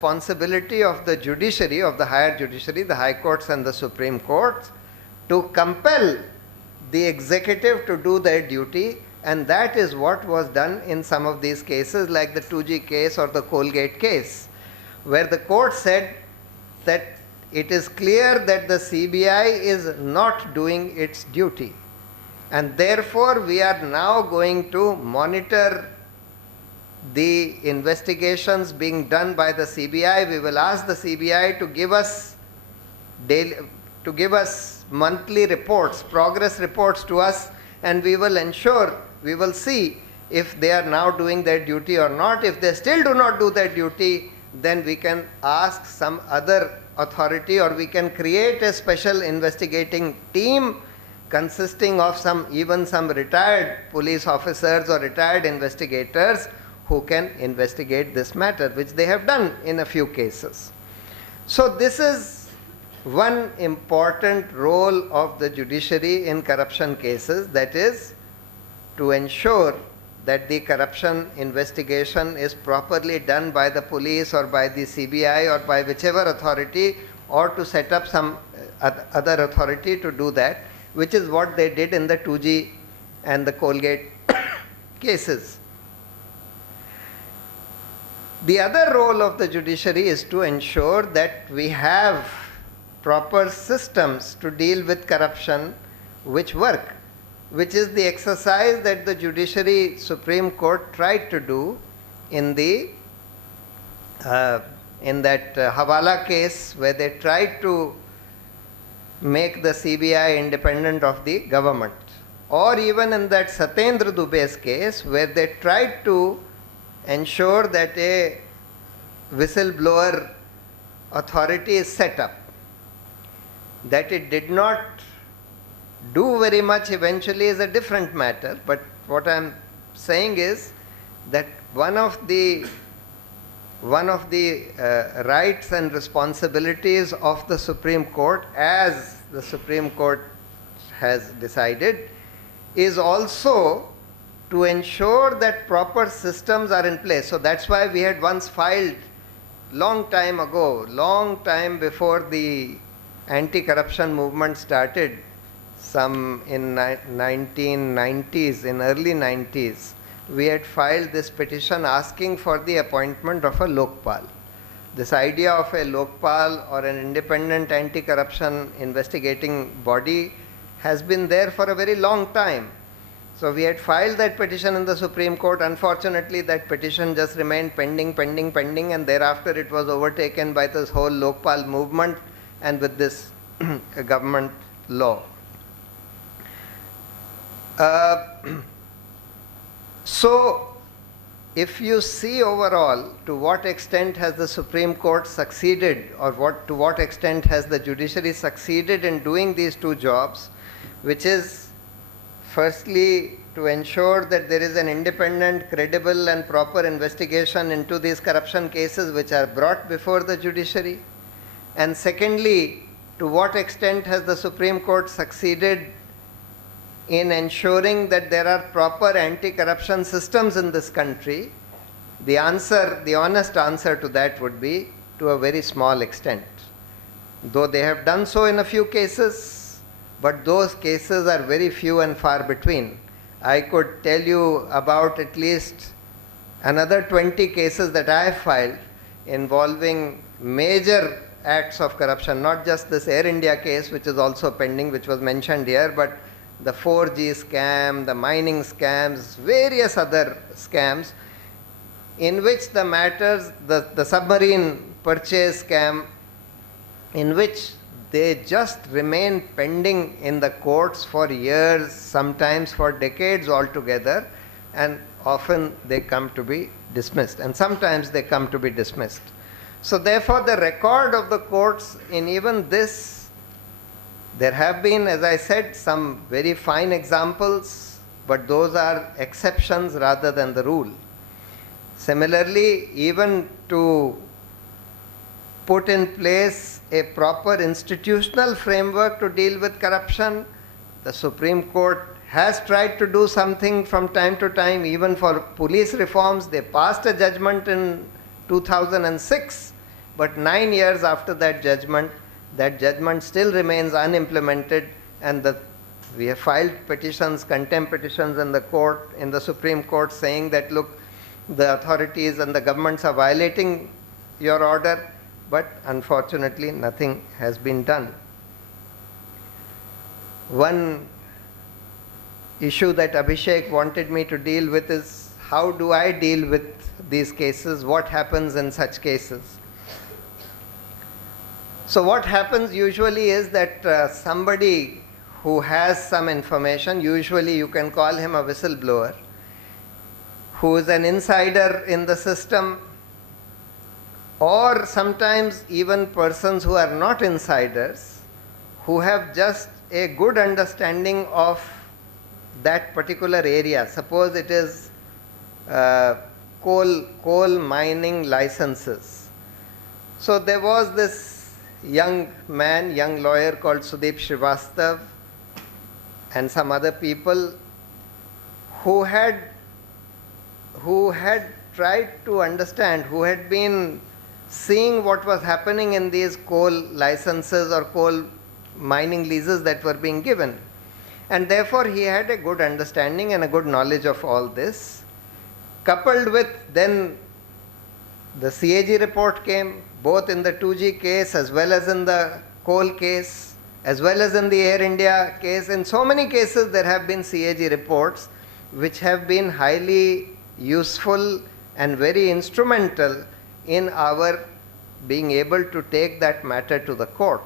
responsibility of the judiciary, of the higher judiciary, the high courts and the Supreme Court, to compel the executive to do their duty, and that is what was done in some of these cases, like the 2G case or the Colgate case, where the court said that it is clear that the CBI is not doing its duty, and therefore we are now going to monitor the investigations being done by the CBI. We will ask the CBI to give us monthly reports, progress reports to us, and we will ensure, we will see if they are now doing their duty or not. If they still do not do their duty, then we can ask some other authority, or we can create a special investigating team consisting of even some retired police officers or retired investigators who can investigate this matter, which they have done in a few cases. So this is one important role of the judiciary in corruption cases, that is to ensure that the corruption investigation is properly done by the police or by the CBI or by whichever authority, or to set up some other authority to do that, which is what they did in the 2G and the Colgate cases. The other role of the judiciary is to ensure that we have proper systems to deal with corruption which work, which is the exercise that the judiciary Supreme Court tried to do in that Hawala case, where they tried to make the CBI independent of the government, or even in that Satyendra Dubey's case, where they tried to ensure that a whistleblower authority is set up. That it did not do very much eventually is a different matter, but what I am saying is that one of the rights and responsibilities of the Supreme Court, as the Supreme Court has decided, is also to ensure that proper systems are in place. So that's why we had once filed, long time ago, long time before the anti-corruption movement started, some in 1990s, in early 90s, we had filed this petition asking for the appointment of a Lokpal. This idea of a Lokpal or an independent anti-corruption investigating body has been there for a very long time. So we had filed that petition in the Supreme Court. Unfortunately, that petition just remained pending, and thereafter it was overtaken by this whole Lokpal movement and with this government law. So, if you see overall to what extent has the Supreme Court succeeded, or to what extent has the judiciary succeeded in doing these two jobs, which is firstly to ensure that there is an independent, credible and proper investigation into these corruption cases which are brought before the judiciary, and secondly, to what extent has the Supreme Court succeeded in ensuring that there are proper anti-corruption systems in this country, the honest answer to that would be to a very small extent. Though they have done so in a few cases, but those cases are very few and far between. I could tell you about at least another 20 cases that I have filed involving major acts of corruption, not just this Air India case, which is also pending, which was mentioned here, but the 4G scam, the mining scams, various other scams, in which the matters, the submarine purchase scam, in which they just remain pending in the courts for years, sometimes for decades altogether, and often they come to be dismissed, and sometimes they come to be dismissed. So therefore, the record of the courts in even this, there have been, as I said, some very fine examples, but those are exceptions rather than the rule. Similarly, even to put in place a proper institutional framework to deal with corruption, the Supreme Court has tried to do something from time to time, even for police reforms. They passed a judgment in 2006 but 9 years after that judgment still remains unimplemented, and we have filed petitions, contempt petitions in the court, in the Supreme Court, saying that, look, the authorities and the governments are violating your order, but unfortunately nothing has been done. One issue that Abhishek wanted me to deal with is, how do I deal with these cases? What happens in such cases? So what happens usually is that somebody who has some information, usually you can call him a whistleblower, who is an insider in the system, or sometimes even persons who are not insiders, who have just a good understanding of that particular area. Suppose it is coal mining licenses. So there was this young lawyer called Sudeep Srivastav, and some other people who had tried to understand, who had been seeing what was happening in these coal licenses or coal mining leases that were being given. And therefore he had a good understanding and a good knowledge of all this. Coupled with then the CAG report came, both in the 2G case as well as in the coal case, as well as in the Air India case. In so many cases there have been CAG reports which have been highly useful and very instrumental in our being able to take that matter to the court.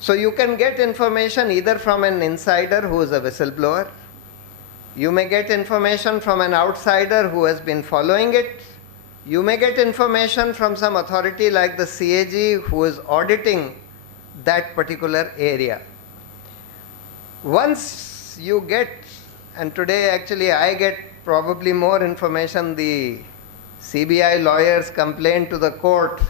So you can get information either from an insider who is a whistleblower. You may get information from an outsider who has been following it. You may get information from some authority like the CAG who is auditing that particular area. Once you get, and today actually I get probably more information, the CBI lawyers complain to the court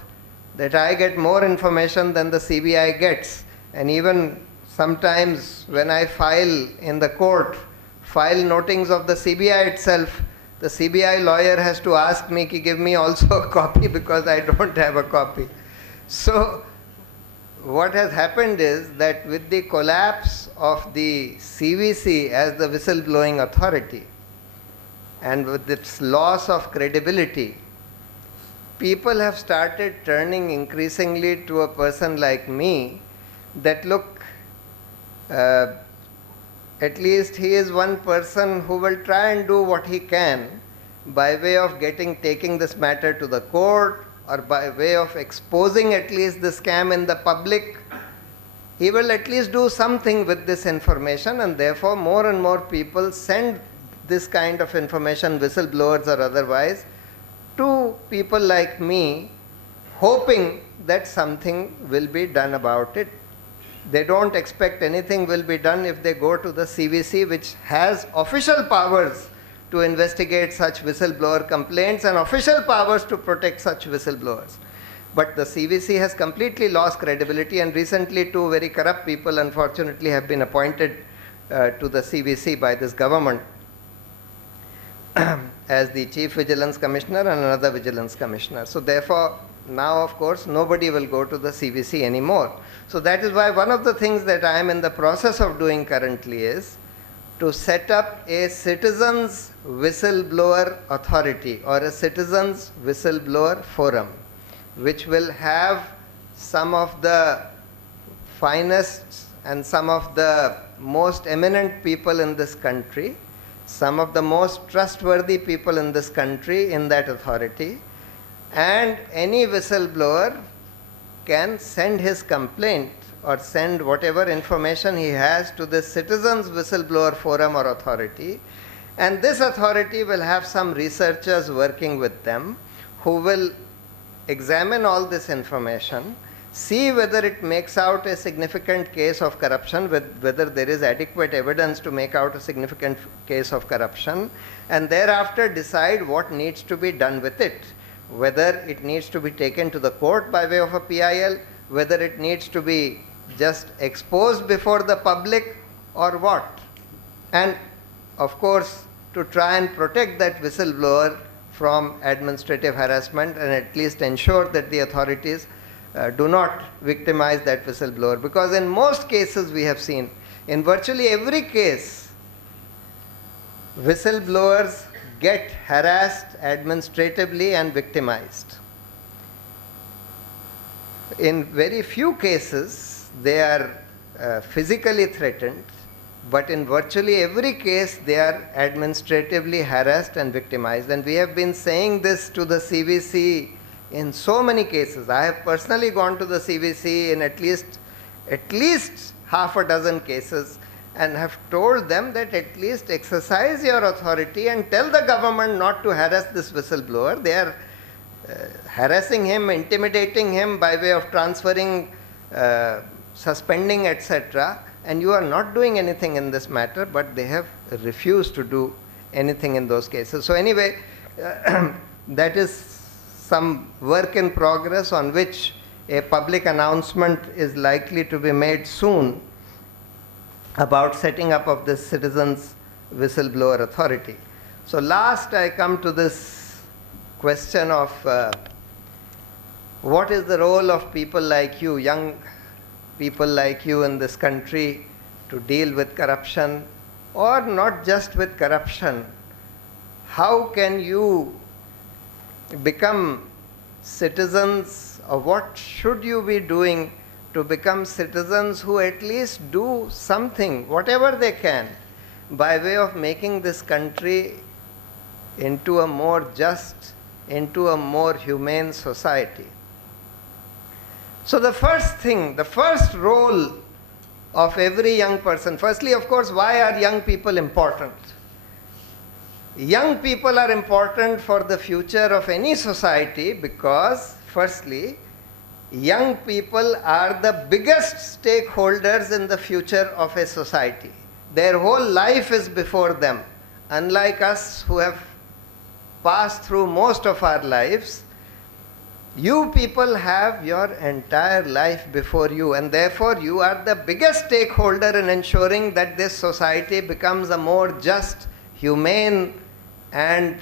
that I get more information than the CBI gets. And even sometimes when I file in the court, file notings of the CBI itself, the CBI lawyer has to ask me to give me also a copy because I don't have a copy. So what has happened is that with the collapse of the CVC as the whistleblowing authority, and with its loss of credibility, people have started turning increasingly to a person like me that, look, at least he is one person who will try and do what he can by way of taking this matter to the court, or by way of exposing at least the scam in the public. He will at least do something with this information, and therefore more and more people send this kind of information, whistleblowers or otherwise, to people like me, hoping that something will be done about it. They don't expect anything will be done if they go to the CVC, which has official powers to investigate such whistleblower complaints and official powers to protect such whistleblowers. But the CVC has completely lost credibility, and recently two very corrupt people unfortunately have been appointed to the CVC by this government as the Chief Vigilance Commissioner and another Vigilance Commissioner. So therefore, now of course nobody will go to the CVC anymore. So that is why one of the things that I am in the process of doing currently is to set up a citizens whistleblower authority or a citizens whistleblower forum, which will have some of the finest and some of the most eminent people in this country, some of the most trustworthy people in this country in that authority, and any whistleblower can send his complaint or send whatever information he has to this citizens whistleblower forum or authority, and this authority will have some researchers working with them who will examine all this information, see whether it makes out a significant case of corruption, whether there is adequate evidence to make out a significant case of corruption, and thereafter decide what needs to be done with it, whether it needs to be taken to the court by way of a PIL, whether it needs to be just exposed before the public or what. And of course, to try and protect that whistleblower from administrative harassment and at least ensure that the authorities do not victimize that whistleblower. Because in most cases we have seen, in virtually every case, whistleblowers get harassed administratively and victimized. In very few cases, they are physically threatened, but in virtually every case, they are administratively harassed and victimized. And we have been saying this to the CVC in so many cases. I have personally gone to the CVC in at least half a dozen cases and have told them that at least exercise your authority and tell the government not to harass this whistleblower. They are harassing him, intimidating him by way of transferring, suspending, etc. And you are not doing anything in this matter, but they have refused to do anything in those cases. So anyway, that is some work in progress on which a public announcement is likely to be made soon about setting up of this Citizens Whistleblower Authority. So last I come to this question of what is the role of people like you, young people like you in this country, to deal with corruption, or not just with corruption. How can you become citizens, or what should you be doing to become citizens who at least do something, whatever they can, by way of making this country into a more just, into a more humane society? So the first thing, the first role of every young person, firstly, of course, why are young people important? Young people are important for the future of any society because, firstly, young people are the biggest stakeholders in the future of a society. Their whole life is before them. Unlike us who have passed through most of our lives, you people have your entire life before you, and therefore you are the biggest stakeholder in ensuring that this society becomes a more just, humane, and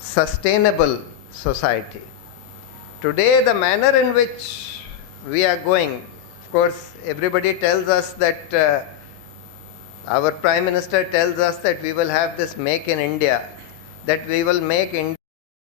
sustainable society. Today, the manner in which we are going, of course, everybody tells us that our Prime Minister tells us that we will have this Make in India, that we will make India